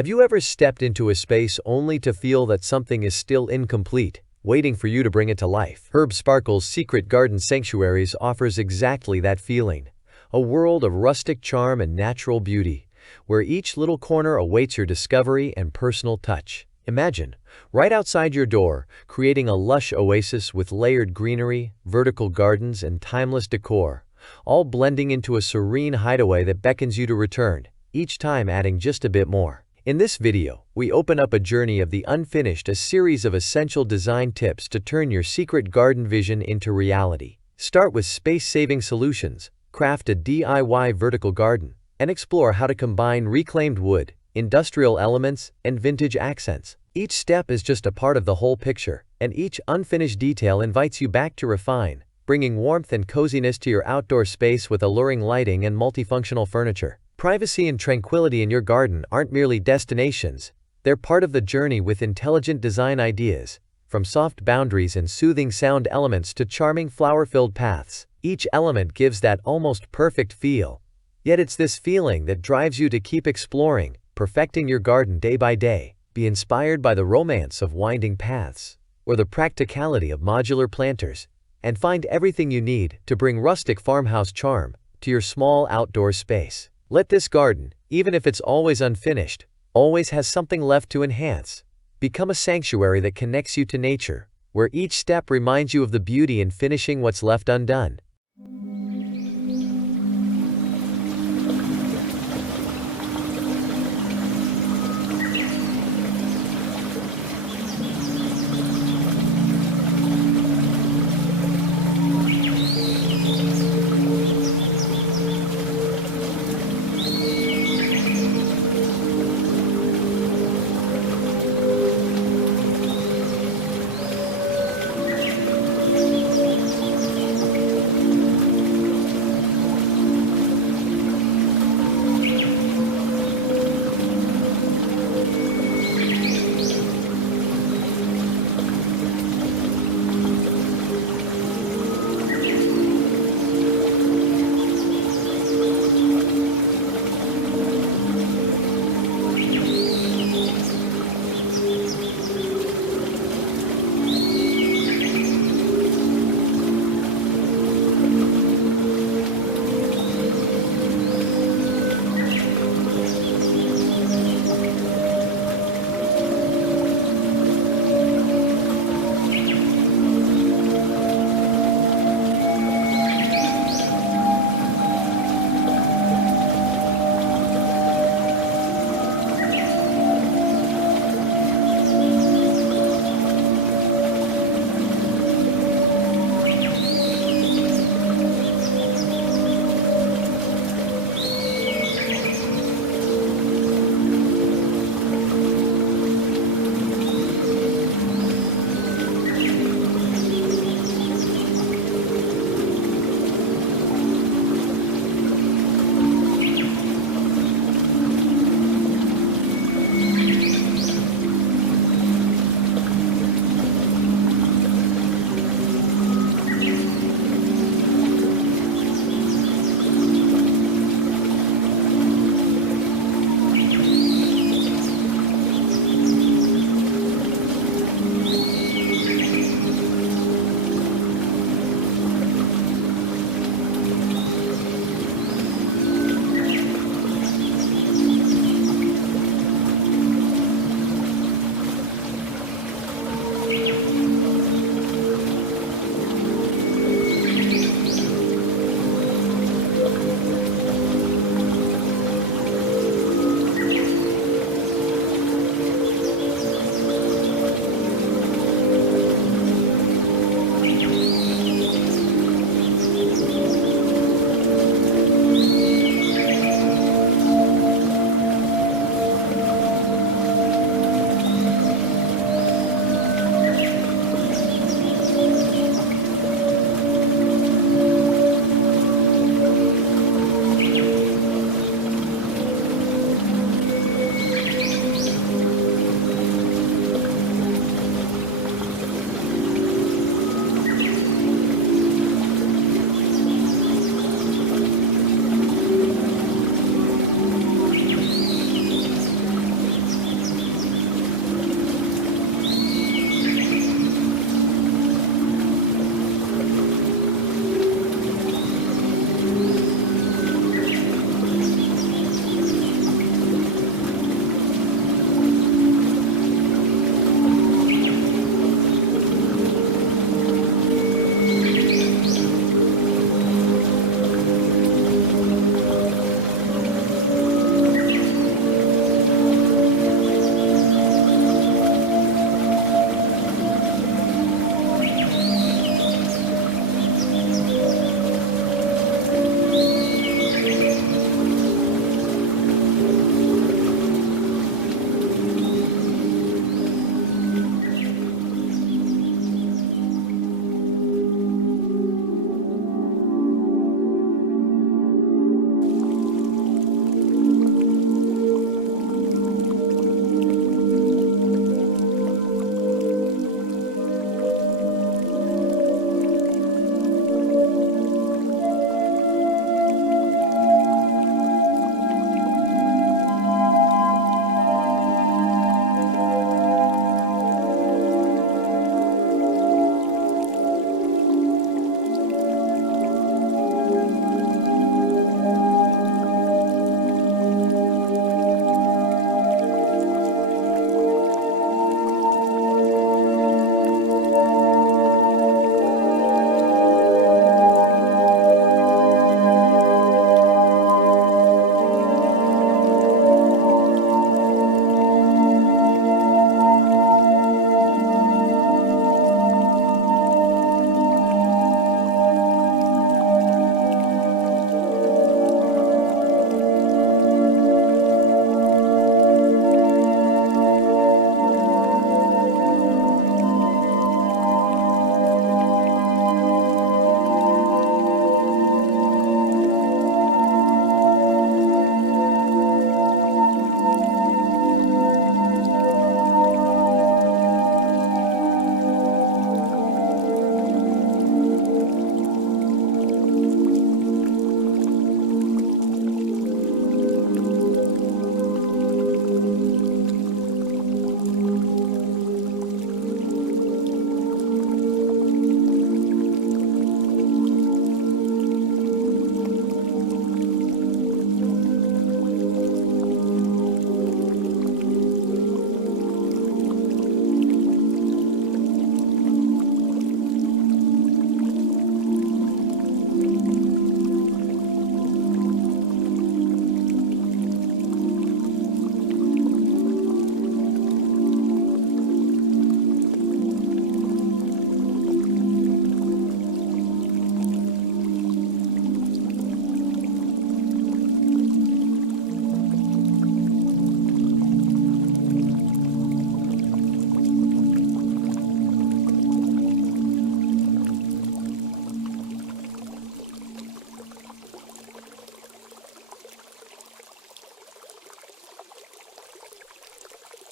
Have you ever stepped into a space only to feel that something is still incomplete, waiting for you to bring it to life? Herb Sparkle's Secret Garden Sanctuaries offers exactly that feeling. A world of rustic charm and natural beauty, where each little corner awaits your discovery and personal touch. Imagine, right outside your door, creating a lush oasis with layered greenery, vertical gardens, and timeless decor, all blending into a serene hideaway that beckons you to return, each time adding just a bit more. In this video, we open up a journey of the unfinished, a series of essential design tips to turn your secret garden vision into reality. Start with space-saving solutions, craft a DIY vertical garden, and explore how to combine reclaimed wood, industrial elements, and vintage accents. Each step is just a part of the whole picture, and each unfinished detail invites you back to refine, bringing warmth and coziness to your outdoor space with alluring lighting and multifunctional furniture. Privacy and tranquility in your garden aren't merely destinations, they're part of the journey with intelligent design ideas. From soft boundaries and soothing sound elements to charming flower-filled paths, each element gives that almost perfect feel. Yet it's this feeling that drives you to keep exploring, perfecting your garden day by day. Be inspired by the romance of winding paths or the practicality of modular planters, and find everything you need to bring rustic farmhouse charm to your small outdoor space. Let this garden, even if it's always unfinished, always has something left to enhance. Become a sanctuary that connects you to nature, where each step reminds you of the beauty in finishing what's left undone.